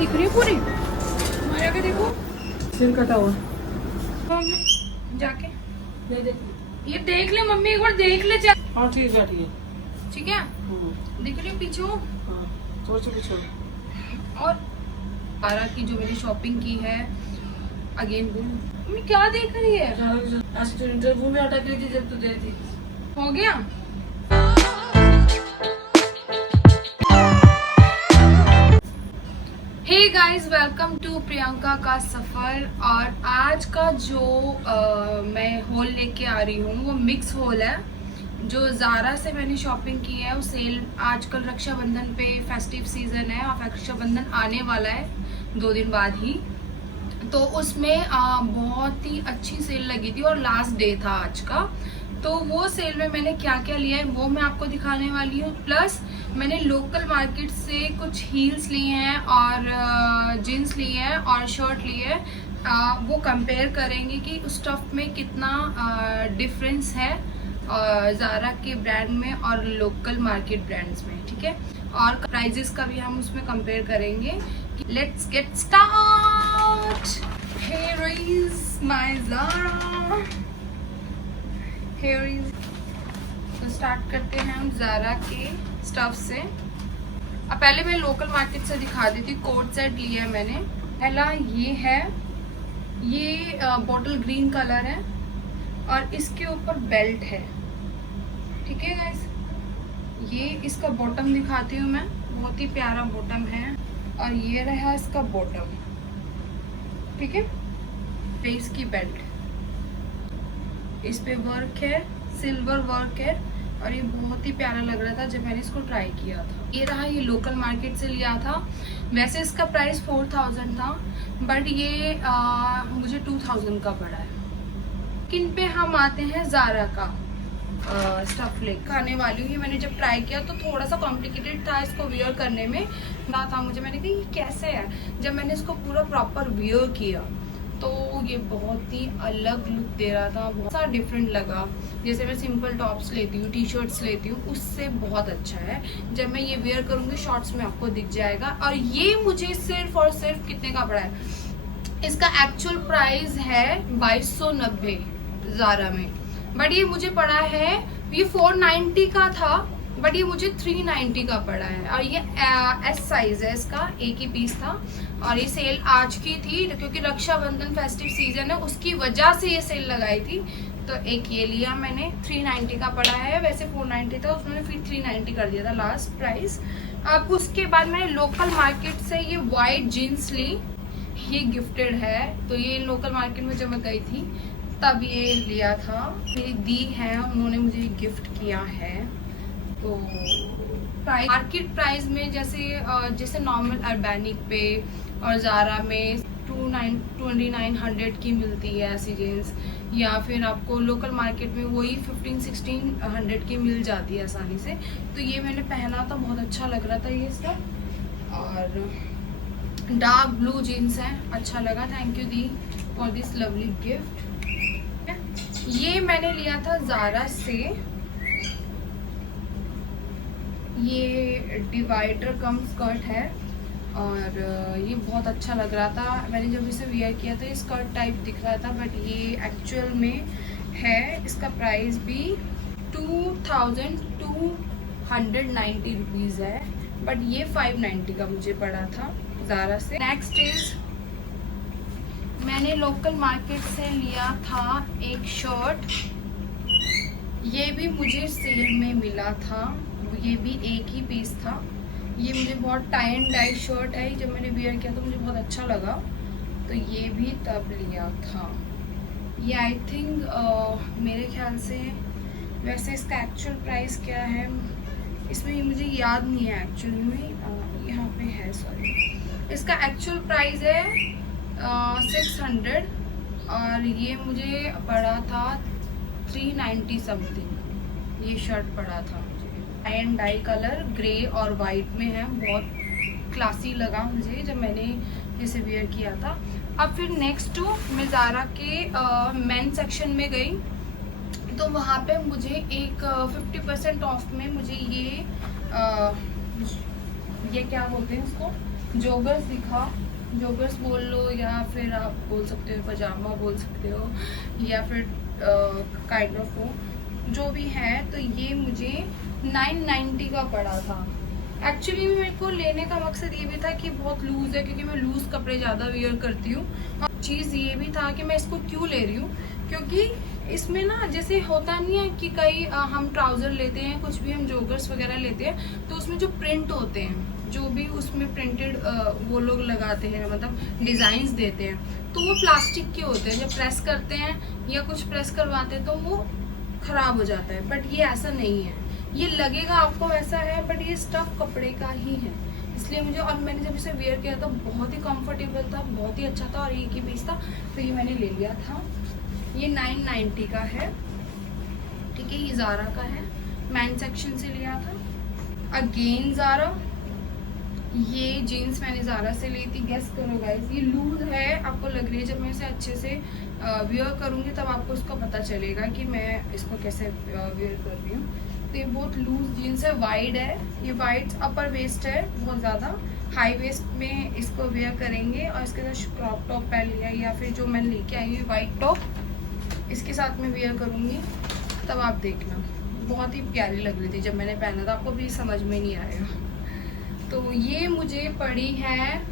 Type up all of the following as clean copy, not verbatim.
दिख रही है पूरी। हमारे आगे देखो सिर कटा हुआ। जाके ले दे। ये देख ले मम्मी, एक बार देख ले जा। हाँ ठीक है ठीक है। ठीक है, दिख रही पीछे हो। हाँ थोड़ा सा पीछे। और पारा की जो मैंने शॉपिंग की है, अगेन बोल मम्मी क्या देख रही है। ऐसे तो इंटरव्यू में अटक गई थी जब तू दे थी। हो गया। Hey guys, welcome to Priyanka का सफर। और आज का जो मैं हॉल लेके आ रही हूँ वो मिक्स हॉल है। जो ज़ारा से मैंने शॉपिंग की है वो सेल, आजकल रक्षाबंधन पे फेस्टिव सीजन है और रक्षाबंधन आने वाला है 2 दिन बाद ही, तो उसमें बहुत ही अच्छी सेल लगी थी और लास्ट डे था आज का। तो वो सेल में मैंने क्या क्या लिया है वो मैं आपको दिखाने वाली हूँ। प्लस मैंने लोकल मार्केट से कुछ हील्स लिए हैं और जीन्स लिए हैं और शर्ट लिए हैं। वो कंपेयर करेंगे कि उस स्टफ में कितना डिफरेंस है ज़ारा के ब्रांड में और लोकल मार्केट ब्रांड्स में। ठीक है, और प्राइजेस का भी हम उसमें कंपेयर करेंगे। Let's get start. Here is my Zara. Here is, तो स्टार्ट करते हैं हम ज़ारा के स्टफ से। अब पहले मैं लोकल मार्केट से दिखा देती हूँ। कोट सेट लिया है मैंने। पहला ये है, ये बॉटल ग्रीन कलर है और इसके ऊपर बेल्ट है। ठीक है गाइस, ये इसका बॉटम दिखाती हूँ मैं, बहुत ही प्यारा बॉटम है। और ये रहा इसका बॉटम। ठीक है, फेस की बेल्ट, इस पे वर्क है, सिल्वर वर्क है और ये बहुत ही प्यारा लग रहा था जब मैंने इसको ट्राई किया था। ये रहा, ये लोकल मार्केट से लिया था। वैसे इसका प्राइस 4000 था बट ये मुझे 2000 का पड़ा है। किन पे हम आते हैं ज़ारा का स्टफ लेकर आने वाली हूँ। ये मैंने जब ट्राई किया तो थोड़ा सा कॉम्प्लिकेटेड था इसको वियर करने में ना था मुझे। मैंने कहा ये कैसे है, जब मैंने इसको पूरा प्रॉपर वियर किया तो ये बहुत ही अलग लुक दे रहा था, बहुत सा डिफरेंट लगा। जैसे मैं सिंपल टॉप्स लेती हूँ, टी शर्ट्स लेती हूँ, उससे बहुत अच्छा है। जब मैं ये वेयर करूँगी शॉर्ट्स में आपको दिख जाएगा। और ये मुझे सिर्फ और सिर्फ कितने का पड़ा है, इसका एक्चुअल प्राइस है 2290 ज़ारा में, बट ये मुझे पड़ा है, ये 490 का था बट ये मुझे 390 का पड़ा है। और ये एस साइज है, इसका एक ही पीस था और ये सेल आज की थी क्योंकि रक्षाबंधन फेस्टिव सीजन है, उसकी वजह से ये सेल लगाई थी। तो एक ये लिया मैंने, 390 का पड़ा है। वैसे 490 था, उसने फिर 390 कर दिया था लास्ट प्राइस। अब उसके बाद मैंने लोकल मार्केट से ये वाइट जीन्स ली, ये गिफ्टेड है। तो ये लोकल मार्केट में जब मैं गई थी तब ये लिया था, मेरी दी है, उन्होंने मुझे गिफ्ट किया है। तो मार्केट प्राइस में जैसे नॉर्मल अर्बैनिक पे और ज़ारा में 2900 की मिलती है ऐसी जीन्स, या फिर आपको लोकल मार्केट में वही 1500-1600 की मिल जाती है आसानी से। तो ये मैंने पहना था, बहुत अच्छा लग रहा था ये इसका। और डार्क ब्लू जीन्स है, अच्छा लगा। Thank you the for this lovely gift. ये मैंने लिया था ज़ारा से, ये डिवाइडर कम स्कर्ट है और ये बहुत अच्छा लग रहा था। मैंने जब इसे वेयर किया था ये स्कर्ट टाइप दिख रहा था बट ये एक्चुअल में है। इसका प्राइस भी 2290 रुपीज़ है बट ये 590 का मुझे पड़ा था ज़ारा से। नेक्स्ट इज, मैंने लोकल मार्केट से लिया था एक शर्ट, ये भी मुझे सेल में मिला था, ये भी एक ही पीस था। ये मुझे बहुत टाई एंड डाई शर्ट है, जब मैंने वेयर किया तो मुझे बहुत अच्छा लगा, तो ये भी तब लिया था। ये आई थिंक मेरे ख्याल से, वैसे इसका एक्चुअल प्राइस क्या है इसमें ये मुझे याद नहीं है एक्चुअली में, यहाँ पे है सॉरी। इसका एक्चुअल प्राइस है 600 और ये मुझे पड़ा था 390 समथिंग। ये शर्ट पड़ा था tie and die colour grey और वाइट में है, बहुत क्लासी लगा मुझे जब मैंने इसे वेयर किया था। अब फिर नेक्स्ट टू मैं ज़ारा के मेन सेक्शन में गई तो वहाँ पे मुझे एक 50% ऑफ में मुझे ये क्या बोलते हैं इसको, जोगर्स दिखा, जोगर्स बोल लो या फिर आप बोल सकते हो पजामा बोल सकते हो या फिर काइंड ऑफ हो, जो भी है। तो ये मुझे 990 का पड़ा था। एक्चुअली मेरे को लेने का मकसद ये भी था कि बहुत लूज है, क्योंकि मैं लूज कपड़े ज़्यादा वियर करती हूँ। चीज़ ये भी था कि मैं इसको क्यों ले रही हूँ, क्योंकि इसमें ना जैसे होता नहीं है कि कई हम ट्राउज़र लेते हैं, कुछ भी हम जोगर्स वगैरह लेते हैं, तो उसमें जो प्रिंट होते हैं, जो भी उसमें प्रिंटेड वो लोग लगाते हैं, मतलब डिज़ाइंस देते हैं, तो वो प्लास्टिक के होते हैं। जब प्रेस करते हैं या कुछ प्रेस करवाते हैं तो वो ख़राब हो जाता है। बट ये ऐसा नहीं है, ये लगेगा आपको वैसा है, बट ये स्टफ कपड़े का ही है। इसलिए मुझे, और मैंने जब इसे वेयर किया था बहुत ही कंफर्टेबल था, बहुत ही अच्छा था, और एक ही पीस था तो ये मैंने ले लिया था। ये 990 का है, ठीक है। ये ज़ारा का है, मैन सेक्शन से लिया था। अगेन ज़ारा, ये जीन्स मैंने ज़ारा से ली थी। गेस करो गाइस, ये लूज है, आपको लग रही है। जब मैं इसे अच्छे से वियर करूँगी तब आपको इसका पता चलेगा कि मैं इसको कैसे वियर कर रही हूँ। तो ये बहुत लूज जीन्स है, वाइड है, ये वाइड अपर वेस्ट है, बहुत ज़्यादा हाई वेस्ट में इसको वेयर करेंगे। और इसके साथ क्रॉप टॉप पहन लिया, या फिर जो मैं लेके आई हूँ वाइट टॉप, इसके साथ में वेयर करूँगी, तब आप देखना बहुत ही प्यारी लग रही थी। जब मैंने पहना था आपको भी समझ में नहीं आएगा। तो ये मुझे पड़ी है,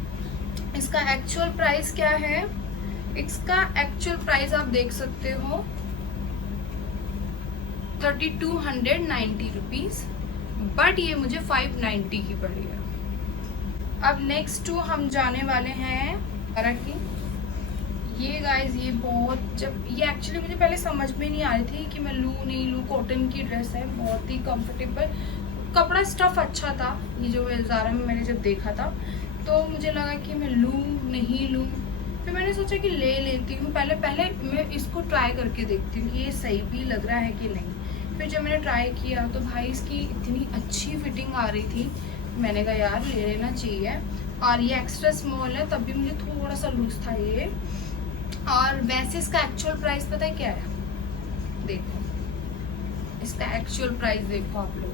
इसका एक्चुअल प्राइस क्या है, इसका एक्चुअल प्राइस आप देख सकते हो 3290 रुपीज़, बट ये मुझे 590 की पड़ी है। अब नेक्स्ट टू हम जाने वाले हैं ज़ारा की। ये गाइस, ये बहुत, जब ये एक्चुअली मुझे पहले समझ में नहीं आ रही थी कि मैं लूँ नहीं लूँ। कॉटन की ड्रेस है, बहुत ही कंफर्टेबल, कपड़ा स्टफ अच्छा था। ये जो ज़ारा में मैंने जब देखा था तो मुझे लगा कि मैं लूँ नहीं लूँ, फिर मैंने सोचा कि ले लेती हूँ। पहले मैं इसको ट्राई करके देखती हूँ कि ये सही भी लग रहा है कि नहीं। फिर जब मैंने ट्राई किया तो भाई इसकी इतनी अच्छी फिटिंग आ रही थी, मैंने कहा यार ले लेना चाहिए। और ये एक्स्ट्रा स्मॉल है, तब भी मुझे थोड़ा सा लूज था ये। और वैसे इसका एक्चुअल प्राइस पता है क्या है, देखो इसका एक्चुअल प्राइस देखो आप लोग,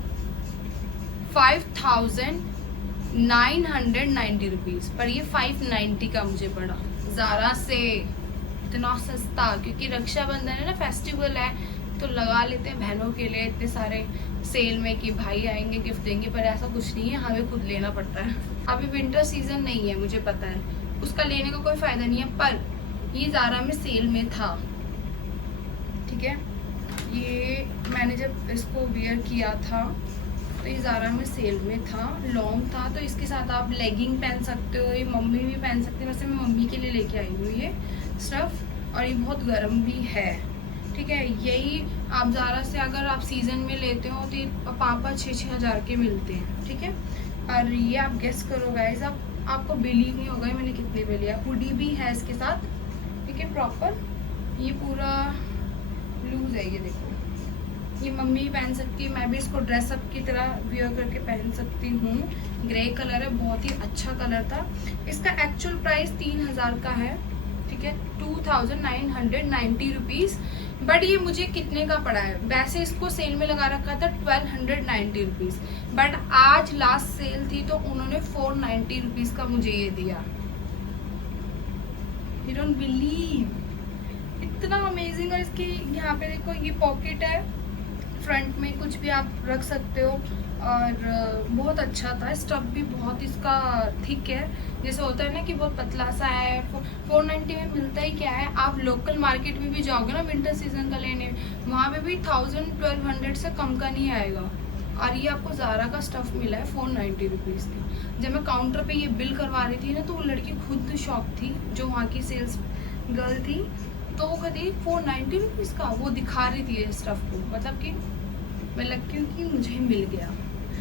5990 रुपीज़, पर ये 590 का मुझे पड़ा ज़ारा से। इतना सस्ता, क्योंकि रक्षाबंधन है ना, फेस्टिवल है, तो लगा लेते हैं बहनों के लिए इतने सारे सेल में कि भाई आएंगे गिफ्ट देंगे, पर ऐसा कुछ नहीं है, हमें खुद लेना पड़ता है। अभी विंटर सीजन नहीं है, मुझे पता है, उसका लेने का कोई फ़ायदा नहीं है, पर ये ज़ारा में सेल में था, ठीक है। ये मैंने जब इसको वेयर किया था तो ये ज़ारा में सेल में था, लॉन्ग था, तो इसके साथ आप लेगिंग पहन सकते हो, ये मम्मी भी पहन सकते हैं। वैसे मैं मम्मी के लिए लेके आई हूँ ये स्टफ़, और ये बहुत गर्म भी है, ठीक है। यही आप ज़ारा से अगर आप सीज़न में लेते हो तो ये 5-6 हज़ार के मिलते हैं, ठीक है। और ये आप गेस करो गाइस, आपको बिलीव नहीं होगा मैंने कितने में लिया। हुडी भी है इसके साथ, ठीक है, प्रॉपर। ये पूरा लूज है, ये देखो, ये मम्मी भी पहन सकती है, मैं भी इसको ड्रेसअप की तरह वियर करके पहन सकती हूँ। ग्रे कलर है, बहुत ही अच्छा कलर था। इसका एक्चुअल प्राइस 3000 का है, ठीक है, 2990 रुपीज़, बट ये मुझे कितने का पड़ा है, वैसे इसको सेल में लगा रखा था 1290 रुपीज़, बट आज लास्ट सेल थी तो उन्होंने 490 रुपीज़ का मुझे ये दिया। यू डोंट बिलीव, इतना अमेजिंग। और इसकी यहाँ पे देखो, ये पॉकेट है, फ्रंट में कुछ भी आप रख सकते हो, और बहुत अच्छा था। स्टफ भी बहुत इसका थिक है, जैसे होता है ना कि बहुत पतला सा है। 490 में मिलता ही क्या है, आप लोकल मार्केट में भी जाओगे ना विंटर सीजन का लेने, वहाँ पे भी 1000-1200 से कम का नहीं आएगा। और ये आपको ज़ारा का स्टफ मिला है 490 रुपीज़ की। जब मैं काउंटर पे ये बिल करवा रही थी ना, तो वो लड़की खुद शॉप थी, जो वहाँ की सेल्स गर्ल थी, तो वो कहती 490 रुपीज़ का, वो दिखा रही थी स्टफ को, मतलब कि मैं लकी हूँ कि मुझे मिल गया।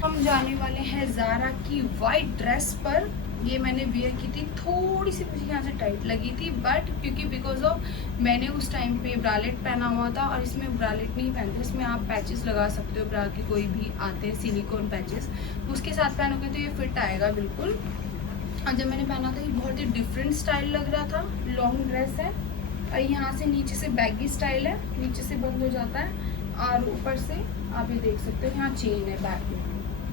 हम जाने वाले हैं ज़ारा की वाइट ड्रेस पर। ये मैंने वेयर की थी, थोड़ी सी मुझे यहाँ से टाइट लगी थी, बट क्योंकि बिकॉज ऑफ मैंने उस टाइम पे ब्रालेट पहना हुआ था, और इसमें ब्रालेट नहीं पहनते, इसमें आप पैचेस लगा सकते हो, ब्रा के कोई भी आते हैं सिलिकॉन पैचेस, उसके साथ पहनोगे तो ये फिट आएगा बिल्कुल। और जब मैंने पहना था ये बहुत ही डिफरेंट स्टाइल लग रहा था, लॉन्ग ड्रेस है, और यहाँ से नीचे से बैगी स्टाइल है, नीचे से बंद हो जाता है, और ऊपर से आप ये देख सकते हो यहाँ चेन है बैक में,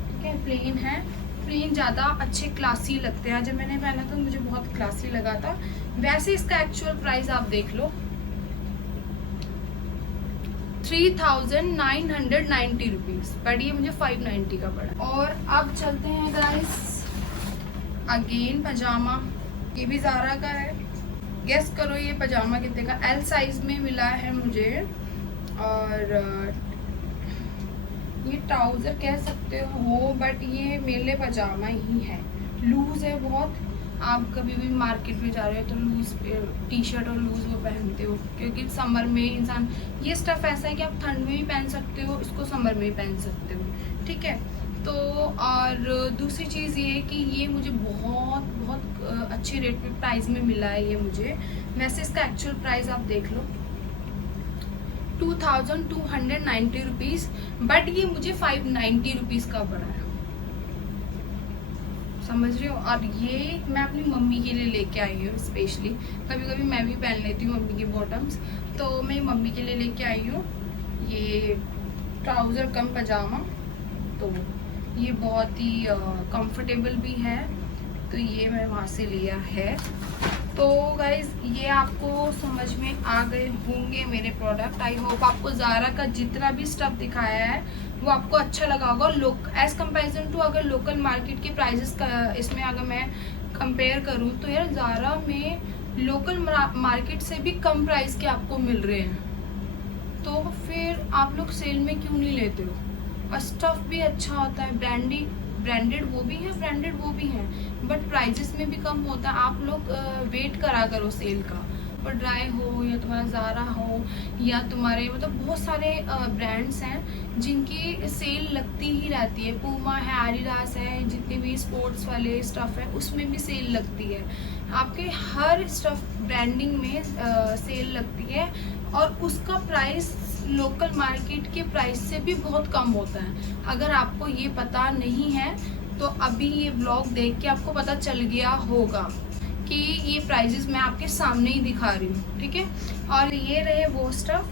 ठीक है, प्लेन है। प्लेन ज़्यादा अच्छे क्लासी लगते हैं। जब मैंने पहना तो मुझे बहुत क्लासी लगा था। वैसे इसका एक्चुअल प्राइस आप देख लो, 3990 रुपीज़, बट ये मुझे 590 का पड़ा। और अब चलते हैं गाइस अगेन पजामा। ये भी ज़ारा का है। गेस करो ये पजामा कितने का। एल साइज में मिला है मुझे, और ये ट्राउज़र कह सकते हो, बट ये मेरे लिए पजामा ही है। लूज़ है बहुत। आप कभी भी मार्केट में जा रहे हो तो लूज़ टी शर्ट और लूज़ वो पहनते हो, क्योंकि समर में इंसान, ये स्टफ़ ऐसा है कि आप ठंड में भी पहन सकते हो, इसको समर में भी पहन सकते हो, ठीक है। तो और दूसरी चीज़ ये है कि ये मुझे बहुत बहुत अच्छे रेट पे प्राइस में मिला है ये मुझे। वैसे इसका एक्चुअल प्राइस आप देख लो, 2290 रुपीज़, बट ये मुझे 590 रुपीज़ का पड़ा है, समझ रहे हो। और ये मैं अपनी मम्मी के लिए लेके आई हूँ स्पेशली। कभी कभी मैं भी पहन लेती हूँ मम्मी की बॉटम्स, तो मैं मम्मी के लिए लेके आई हूँ ये ट्राउज़र कम पजामा। तो ये बहुत ही कंफर्टेबल भी है, तो ये मैं वहाँ से लिया है। तो गाइज ये आपको समझ में आ गए होंगे मेरे प्रोडक्ट। आई होप आपको ज़ारा का जितना भी स्टफ दिखाया है वो आपको अच्छा लगा होगा। एज कंपेरिजन टू अगर लोकल मार्केट के प्राइसेस का इसमें अगर मैं कंपेयर करूँ तो यार ज़ारा में लोकल मार्केट से भी कम प्राइस के आपको मिल रहे हैं। तो फिर आप लोग सेल में क्यों नहीं लेते हो। और स्टफ भी अच्छा होता है, ब्रांडेड वो भी है, ब्रांडेड वो भी है, बट प्राइजेस में भी कम होता है। आप लोग वेट करा करो सेल का। पर ड्राई हो या तुम्हारा ज़ारा हो या तुम्हारे मतलब बहुत सारे ब्रांड्स हैं जिनकी सेल लगती ही रहती है। पूमा है, एडिडास है, जितने भी स्पोर्ट्स वाले स्टफ़ है उसमें भी सेल लगती है। आपके हर स्टफ़ ब्रांडिंग में सेल लगती है, और उसका प्राइस लोकल मार्केट के प्राइस से भी बहुत कम होता है। अगर आपको ये पता नहीं है तो अभी ये ब्लॉग देख के आपको पता चल गया होगा कि ये प्राइजेस मैं आपके सामने ही दिखा रही हूँ, ठीक है। और ये रहे वो स्टफ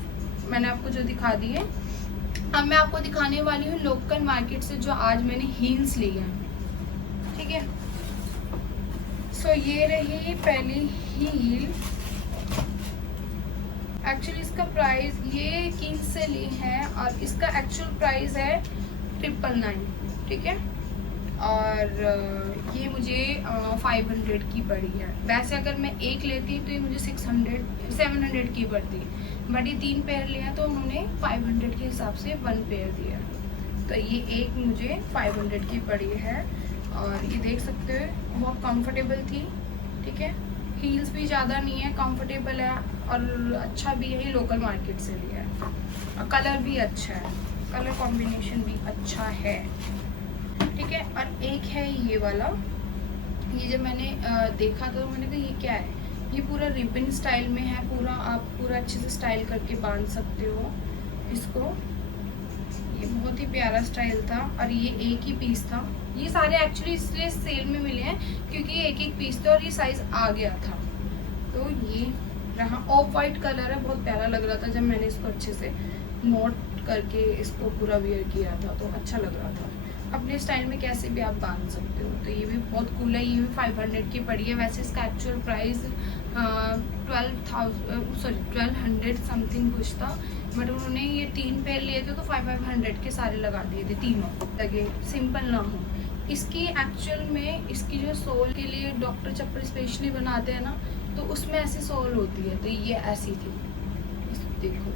मैंने आपको जो दिखा दिए। अब मैं आपको दिखाने वाली हूँ लोकल मार्केट से जो आज मैंने हील्स ली है, ठीक है। सो ये रही पहली हील। एक्चुअली इसका प्राइस ये किंग्स से ली है, और इसका एक्चुअल प्राइस है 999, ठीक है। और ये मुझे 500 की पड़ी है। वैसे अगर मैं एक लेती तो ये मुझे 700 की पड़ती, बट ये 3 पेयर लिया तो उन्होंने 500 के हिसाब से 1 पेयर दिया, तो ये एक मुझे 500 की पड़ी है। और ये देख सकते हो बहुत कंफर्टेबल थी, ठीक है। हील्स भी ज़्यादा नहीं है, कंफर्टेबल है और अच्छा भी है। लोकल मार्केट से लिया है, और कलर भी अच्छा है, कलर कॉम्बिनेशन भी अच्छा है, ठीक है। और एक है ये वाला, ये जब मैंने देखा तो मैंने कहा ये क्या है। ये पूरा रिबन स्टाइल में है, पूरा आप पूरा अच्छे से स्टाइल करके बांध सकते हो इसको। ये बहुत ही प्यारा स्टाइल था, और ये एक ही पीस था। ये सारे एक्चुअली इसलिए सेल में मिले हैं क्योंकि ये एक पीस थे और ये साइज आ गया था। तो ये रहा, ऑफ वाइट कलर है, बहुत प्यारा लग रहा था जब मैंने इसको अच्छे से नोट करके इसको पूरा वियर किया था, तो अच्छा लग रहा था। अपने स्टाइल में कैसे भी आप बांध सकते हो। तो ये भी बहुत कूल है, ये भी 500 की पड़ी है। वैसे इसका एक्चुअल प्राइस 1200 समथिंग कुछ था, बट उन्होंने ये 3 पेयर लिए थे तो 500 के सारे लगा दिए थे, तीनों लगे, सिंपल ना हो। इसकी एक्चुअल में इसकी जो सोल के लिए डॉक्टर चप्पल स्पेशली बनाते हैं ना, तो उसमें ऐसी सोल होती है, तो ये ऐसी थी, देखो।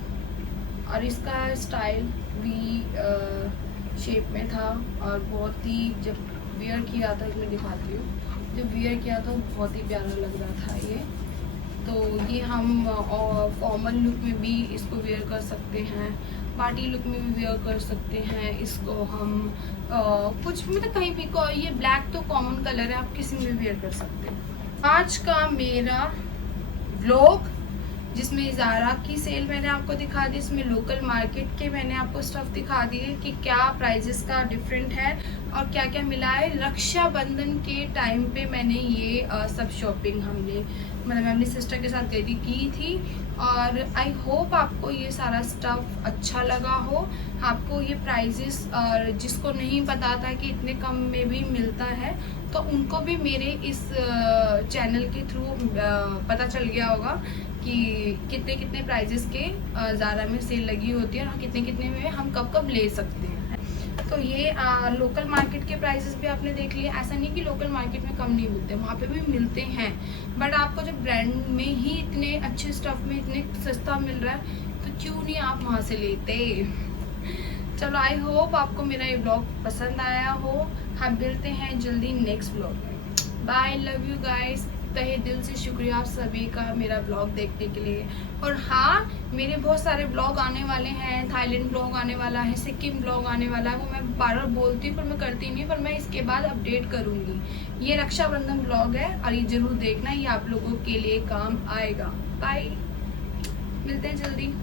और इसका स्टाइल भी शेप में था, और बहुत ही जब वियर किया था, इसमें दिखाती हूँ, जब वियर किया था बहुत ही प्यारा लग रहा था ये। तो ये हम फॉर्मल लुक में भी इसको वेयर कर सकते हैं, पार्टी लुक में भी वेयर कर सकते हैं इसको हम कुछ मतलब कहीं भी। ये ब्लैक तो कॉमन कलर है, आप किसी में भी वेयर कर सकते हैं। आज का मेरा व्लॉग जिसमें ज़ारा की सेल मैंने आपको दिखा दी, इसमें लोकल मार्केट के मैंने आपको स्टफ़ दिखा दिए कि क्या प्राइजेस का डिफरेंट है। और क्या क्या मिला है। रक्षाबंधन के टाइम पे मैंने ये सब शॉपिंग मैं अपनी सिस्टर के साथ गई की थी। और आई होप आपको ये सारा स्टफ अच्छा लगा हो। आपको ये प्राइजेस और जिसको नहीं पता था कि इतने कम में भी मिलता है, तो उनको भी मेरे इस चैनल के थ्रू पता चल गया होगा कि कितने कितने प्राइजेस के ज़ारा में सेल लगी होती है और कितने कितने में हम कब कब ले सकते हैं। तो ये लोकल मार्केट के प्राइसेस भी आपने देख लिए। ऐसा नहीं कि लोकल मार्केट में कम नहीं मिलते, वहाँ पे भी मिलते हैं, बट आपको जब ब्रांड में ही इतने अच्छे स्टफ में इतने सस्ता मिल रहा है तो क्यों नहीं आप वहाँ से लेते। चलो, आई होप आपको मेरा ये ब्लॉग पसंद आया हो। हम मिलते हैं जल्दी नेक्स्ट ब्लॉग में। Bye, love you guys. तहे दिल से शुक्रिया आप सभी का मेरा ब्लॉग देखने के लिए। और हाँ, मेरे बहुत सारे ब्लॉग आने वाले हैं। थाईलैंड ब्लॉग आने वाला है, सिक्किम ब्लॉग आने वाला है। वो मैं बार बार बोलती हूँ पर मैं करती नहीं, पर मैं इसके बाद अपडेट करूँगी। ये रक्षाबंधन ब्लॉग है और ये जरूर देखना, ये आप लोगों के लिए काम आएगा। बाय, मिलते हैं जल्दी।